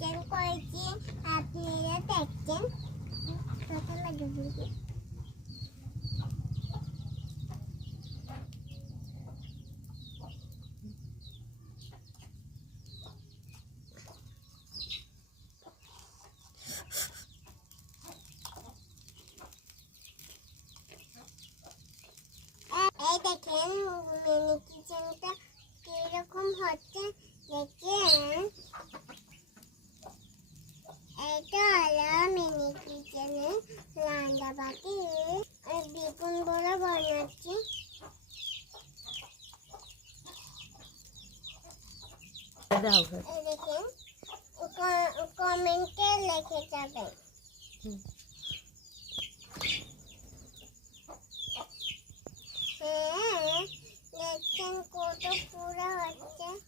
Kitchen করেছি, আপনারা দেখছেন। কথা লাগে বুঝি। এই দেখেন মিনি কিচেনটা কিরকম হচ্ছে দেখেন। এটা হলো মিনি কিচেনে রান্না বাটি বেগুন বড়া বানাচ্ছি। এই দেখেন কমেন্টে লিখে যাবেন। হ্যাঁ দেখছেন কত পুরো হচ্ছে।